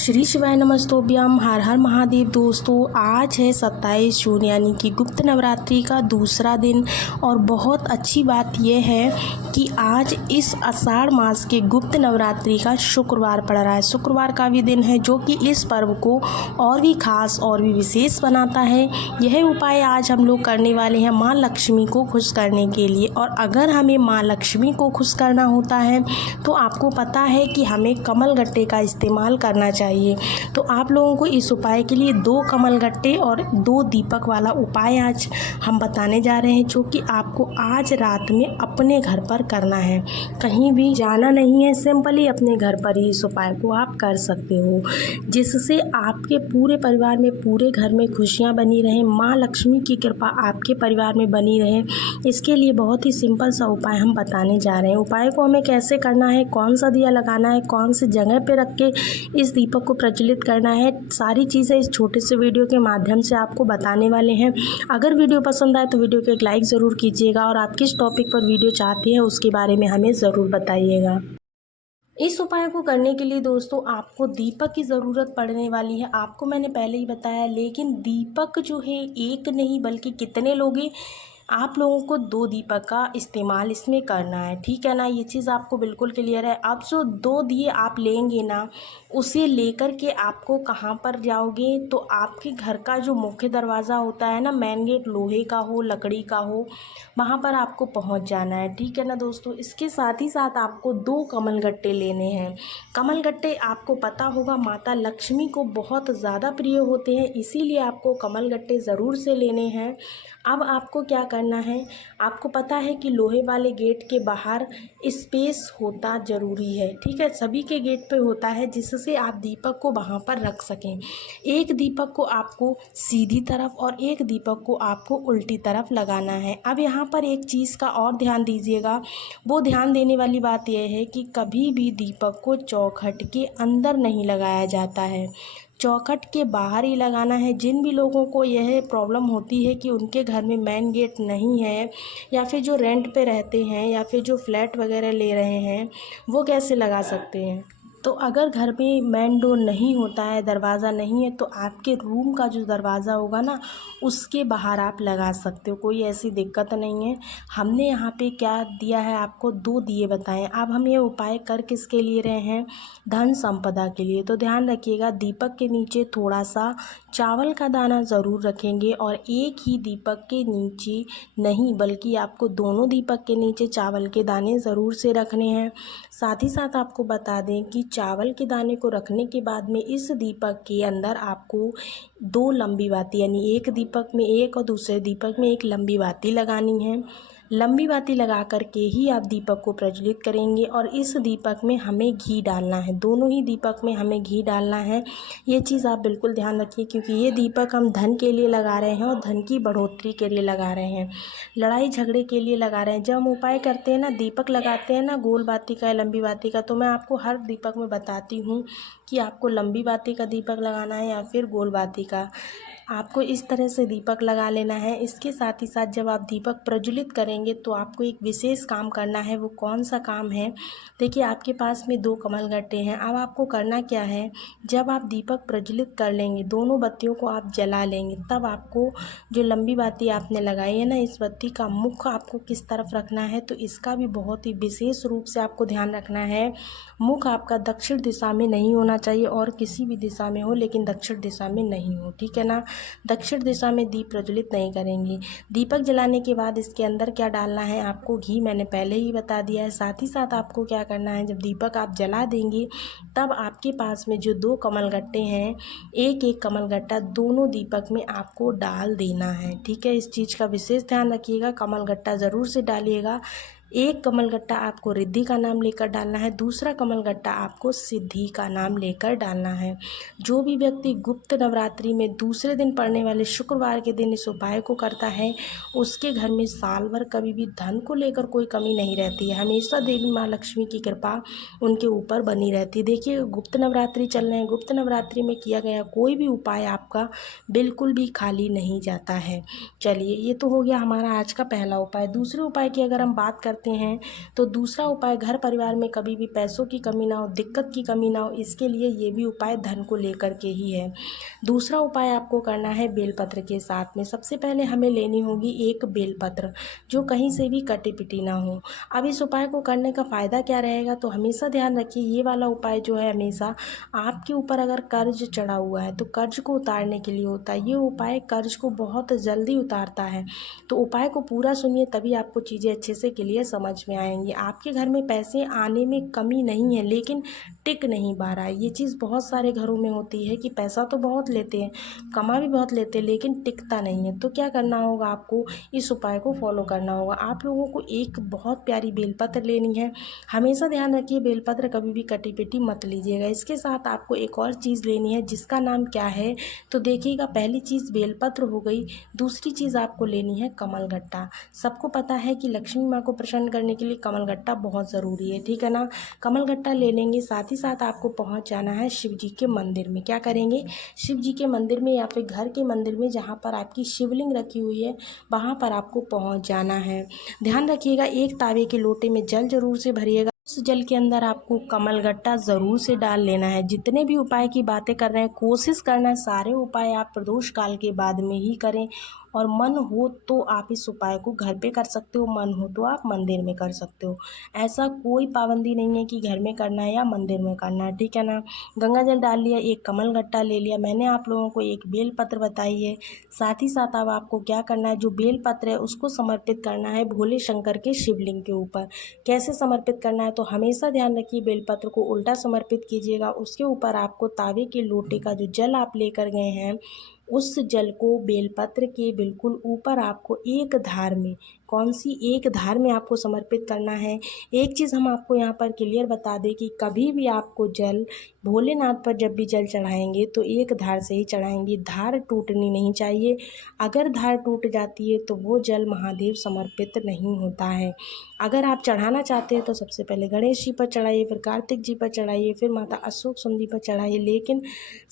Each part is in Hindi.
श्री शिवाय नमस्तोभ्यम। हर हर महादेव। दोस्तों आज है 27 जून यानी कि गुप्त नवरात्रि का दूसरा दिन। और बहुत अच्छी बात यह है कि आज इस आषाढ़ मास के गुप्त नवरात्रि का शुक्रवार पड़ रहा है। शुक्रवार का भी दिन है जो कि इस पर्व को और भी खास और भी विशेष बनाता है। यह उपाय आज हम लोग करने वाले हैं माँ लक्ष्मी को खुश करने के लिए। और अगर हमें माँ लक्ष्मी को खुश करना होता है तो आपको पता है कि हमें कमल गट्टे का इस्तेमाल करना चाहिए। तो आप लोगों को इस उपाय के लिए 2 कमल गट्टे और 2 दीपक वाला उपाय आज हम बताने जा रहे हैं, जो कि आपको आज रात में अपने घर पर करना है। कहीं भी जाना नहीं है, सिंपली अपने घर पर ही इस उपाय को आप कर सकते हो, जिससे आपके पूरे परिवार में, पूरे घर में खुशियां बनी रहें, माँ लक्ष्मी की कृपा आपके परिवार में बनी रहे। इसके लिए बहुत ही सिंपल सा उपाय हम बताने जा रहे हैं। उपाय को हमें कैसे करना है, कौन सा दिया लगाना है, कौन सी जगह पे रख के इस दीपक को प्रज्वलित करना है, सारी चीज़ें इस छोटे से वीडियो के माध्यम से आपको बताने वाले हैं। अगर वीडियो पसंद आए तो वीडियो को एक लाइक ज़रूर कीजिएगा और आप किस टॉपिक पर वीडियो चाहते हैं उसके बारे में हमें ज़रूर बताइएगा। इस उपाय को करने के लिए दोस्तों आपको दीपक की ज़रूरत पड़ने वाली है। आपको मैंने पहले ही बताया, लेकिन दीपक जो है एक नहीं बल्कि कितने लोगे, आप लोगों को 2 दीपक का इस्तेमाल इसमें करना है, ठीक है ना। ये चीज़ आपको बिल्कुल क्लियर है। अब जो 2 दिए आप लेंगे ना, उसे लेकर के आपको कहाँ पर जाओगे, तो आपके घर का जो मुख्य दरवाज़ा होता है ना, मेन गेट लोहे का हो लकड़ी का हो, वहाँ पर आपको पहुँच जाना है, ठीक है ना दोस्तों। इसके साथ ही साथ आपको 2 कमल गट्टे लेने हैं। कमल गट्टे आपको पता होगा माता लक्ष्मी को बहुत ज़्यादा प्रिय होते हैं, इसीलिए आपको कमल गट्टे ज़रूर से लेने हैं। अब आपको क्या करना है, आपको पता है कि लोहे वाले गेट के बाहर स्पेस होता ज़रूरी है, ठीक है। सभी के गेट पे होता है, जिससे आप दीपक को वहाँ पर रख सकें। एक दीपक को आपको सीधी तरफ और एक दीपक को आपको उल्टी तरफ लगाना है। अब यहाँ पर एक चीज़ का और ध्यान दीजिएगा। वो ध्यान देने वाली बात यह है कि कभी भी दीपक को चौखट के अंदर नहीं लगाया जाता है, चौखट के बाहर ही लगाना है। जिन भी लोगों को यह प्रॉब्लम होती है कि उनके घर में मेन गेट नहीं है, या फिर जो रेंट पे रहते हैं, या फिर जो फ्लैट वगैरह ले रहे हैं, वो कैसे लगा सकते हैं। तो अगर घर में मेन डोर नहीं होता है, दरवाज़ा नहीं है, तो आपके रूम का जो दरवाज़ा होगा ना, उसके बाहर आप लगा सकते हो, कोई ऐसी दिक्कत नहीं है। हमने यहाँ पे क्या दिया है, आपको 2 दिए बताएं। अब हम ये उपाय कर किसके लिए रहे हैं, धन संपदा के लिए। तो ध्यान रखिएगा, दीपक के नीचे थोड़ा सा चावल का दाना ज़रूर रखेंगे, और एक ही दीपक के नीचे नहीं बल्कि आपको दोनों दीपक के नीचे चावल के दाने ज़रूर से रखने हैं। साथ ही साथ आपको बता दें कि चावल के दाने को रखने के बाद में इस दीपक के अंदर आपको 2 लंबी बाती, यानी एक दीपक में एक और दूसरे दीपक में एक लंबी बाती लगानी है। लंबी बाती लगा करके ही आप दीपक को प्रज्वलित करेंगे। और इस दीपक में हमें घी डालना है, दोनों ही दीपक में हमें घी डालना है। ये चीज़ आप बिल्कुल ध्यान रखिए, क्योंकि ये दीपक हम धन के लिए लगा रहे हैं और धन की बढ़ोतरी के लिए लगा रहे हैं, लड़ाई झगड़े के लिए लगा रहे हैं। जब हम उपाय करते हैं ना, दीपक लगाते हैं ना, गोल बाती का या लंबी बाती का, तो मैं आपको हर दीपक में बताती हूँ कि आपको लंबी बाती का दीपक लगाना है या फिर गोल बाती का। आपको इस तरह से दीपक लगा लेना है। इसके साथ ही साथ जब आप दीपक प्रज्वलित करेंगे तो आपको एक विशेष काम करना है। वो कौन सा काम है, देखिए आपके पास में 2 कमल गट्टे हैं। अब आपको करना क्या है, जब आप दीपक प्रज्वलित कर लेंगे, दोनों बत्तियों को आप जला लेंगे, तब आपको जो लंबी बाती आपने लगाई है ना, इस बत्ती का मुख आपको किस तरफ रखना है, तो इसका भी बहुत ही विशेष रूप से आपको ध्यान रखना है। मुख आपका दक्षिण दिशा में नहीं होना चाहिए, और किसी भी दिशा में हो लेकिन दक्षिण दिशा में नहीं हो, ठीक है ना। दक्षिण दिशा में दीप प्रज्वलित नहीं करेंगे। दीपक जलाने के बाद इसके अंदर क्या डालना है, आपको घी मैंने पहले ही बता दिया है। साथ ही साथ आपको क्या करना है, जब दीपक आप जला देंगे तब आपके पास में जो 2 कमल गट्टे हैं, एक एक कमल गट्टा दोनों दीपक में आपको डाल देना है, ठीक है। इस चीज़ का विशेष ध्यान रखिएगा, कमल गट्टा ज़रूर से डालिएगा। एक कमल गट्टा आपको रिद्धि का नाम लेकर डालना है, दूसरा कमल गट्टा आपको सिद्धि का नाम लेकर डालना है। जो भी व्यक्ति गुप्त नवरात्रि में दूसरे दिन पड़ने वाले शुक्रवार के दिन इस उपाय को करता है, उसके घर में साल भर कभी भी धन को लेकर कोई कमी नहीं रहती है। हमेशा देवी माँ लक्ष्मी की कृपा उनके ऊपर बनी रहती है। देखिए गुप्त नवरात्रि चल रहे हैं, गुप्त नवरात्रि में किया गया कोई भी उपाय आपका बिल्कुल भी खाली नहीं जाता है। चलिए, ये तो हो गया हमारा आज का पहला उपाय। दूसरे उपाय की अगर हम बात करते सकते हैं। तो दूसरा उपाय, घर परिवार में कभी भी पैसों की कमी ना हो, दिक्कत की कमी ना हो, इसके लिए ये भी उपाय धन को लेकर के ही है। दूसरा उपाय आपको करना है बेलपत्र के साथ में। सबसे पहले हमें लेनी होगी एक बेलपत्र जो कहीं से भी कटी पिटी ना हो। अब इस उपाय को करने का फ़ायदा क्या रहेगा, तो हमेशा ध्यान रखिए ये वाला उपाय जो है हमेशा आपके ऊपर अगर कर्ज चढ़ा हुआ है तो कर्ज को उतारने के लिए होता है। ये उपाय कर्ज को बहुत जल्दी उतारता है। तो उपाय को पूरा सुनिए, तभी आपको चीज़ें अच्छे से क्लियर समझ में आएंगी। आपके घर में पैसे आने में कमी नहीं है, लेकिन टिक नहीं पा रहा है। ये चीज़ बहुत सारे घरों में होती है कि पैसा तो बहुत लेते हैं, कमा भी बहुत लेते हैं, लेकिन टिकता नहीं है। तो क्या करना होगा, आपको इस उपाय को फॉलो करना होगा। आप लोगों को एक बहुत प्यारी बेलपत्र लेनी है। हमेशा ध्यान रखिए बेलपत्र कभी भी कटी पिटी मत लीजिएगा। इसके साथ आपको एक और चीज़ लेनी है जिसका नाम क्या है, तो देखिएगा, पहली चीज़ बेलपत्र हो गई, दूसरी चीज़ आपको लेनी है कमलगट्टा। सबको पता है कि लक्ष्मी माँ को प्रसन्न करने के लिए कमलगट्टा बहुत ज़रूरी है, ठीक है ना। कमलगट्टा ले लेंगे, साथ ही साथ आपको पहुँच जाना है शिव जी के मंदिर में। क्या करेंगे, शिव जी के मंदिर में या फिर घर के मंदिर में जहाँ पर आपकी शिवलिंग रखी हुई है वहाँ पर आपको पहुँच जाना है। ध्यान रखिएगा एक तावे के लोटे में जल जरूर से भरिएगा। उस जल के अंदर आपको कमलगट्टा ज़रूर से डाल लेना है। जितने भी उपाय की बातें कर रहे हैं कोशिश करना है सारे उपाय आप प्रदोष काल के बाद में ही करें, और मन हो तो आप इस उपाय को घर पे कर सकते हो, मन हो तो आप मंदिर में कर सकते हो। ऐसा कोई पाबंदी नहीं है कि घर में करना है या मंदिर में करना है, ठीक है ना। गंगा जल डाल लिया, एक कमलगट्टा ले लिया, मैंने आप लोगों को एक बेलपत्र बताई है। साथ ही साथ अब आपको क्या करना है, जो बेलपत्र है उसको समर्पित करना है भोले शंकर के शिवलिंग के ऊपर। कैसे समर्पित करना है, तो हमेशा ध्यान रखिए बेलपत्र को उल्टा समर्पित कीजिएगा। उसके ऊपर आपको तावे के लोटे का जो जल आप लेकर गए हैं उस जल को बेलपत्र के बिल्कुल ऊपर आपको एक धार में, कौन सी एक धार में आपको समर्पित करना है। एक चीज़ हम आपको यहाँ पर क्लियर बता दें कि कभी भी आपको जल भोलेनाथ पर जब भी जल चढ़ाएंगे तो एक धार से ही चढ़ाएंगे, धार टूटनी नहीं चाहिए। अगर धार टूट जाती है तो वो जल महादेव समर्पित नहीं होता है। अगर आप चढ़ाना चाहते हैं तो सबसे पहले गणेश जी पर चढ़ाइए, फिर कार्तिक जी पर चढ़ाइए, फिर माता अशोक सुंदरी पर चढ़ाइए, लेकिन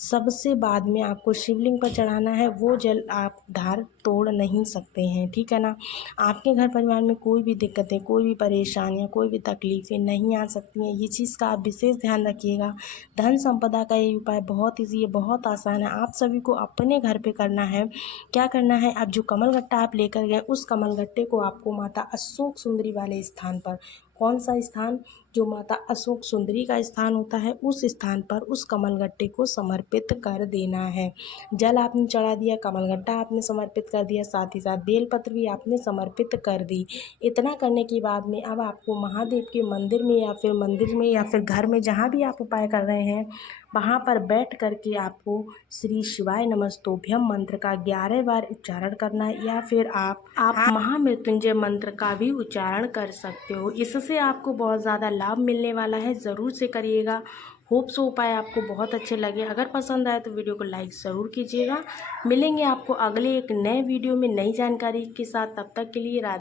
सबसे बाद में आपको शिवलिंग पर चढ़ाना है। वो जल आप धार तोड़ नहीं सकते हैं, ठीक है ना। आपके घर परिवार में कोई भी दिक्कतें, कोई भी परेशानियां, कोई भी तकलीफ़ें नहीं आ सकती हैं। ये चीज़ का आप विशेष ध्यान रखिएगा। धन संपदा का ये उपाय बहुत ईजी है, बहुत आसान है। आप सभी को अपने घर पे करना है। क्या करना है, अब जो कमलगट्टा आप लेकर गए उस कमलगट्टे को आपको माता अशोक सुंदरी वाले स्थान पर, कौन सा स्थान, जो माता अशोक सुंदरी का स्थान होता है उस स्थान पर उस कमलगट्टे को समर्पित कर देना है। जल आपने चढ़ा दिया, कमलगट्टा आपने समर्पित कर दिया, साथ ही साथ बेलपत्र भी आपने समर्पित कर दी। इतना करने के बाद में अब आपको महादेव के मंदिर में या फिर घर में जहाँ भी आप उपाय कर रहे हैं वहाँ पर बैठ करके आपको श्री शिवाय नमस्तुभ्यम मंत्र का 11 बार उच्चारण करना है, या फिर आप महामृत्युंजय मंत्र का भी उच्चारण कर सकते हो। इससे आपको बहुत ज़्यादा लाभ मिलने वाला है, ज़रूर से करिएगा। होप सो उपाय आपको बहुत अच्छे लगे। अगर पसंद आए तो वीडियो को लाइक ज़रूर कीजिएगा। मिलेंगे आपको अगले एक नए वीडियो में नई जानकारी के साथ, तब तक के लिए राधे।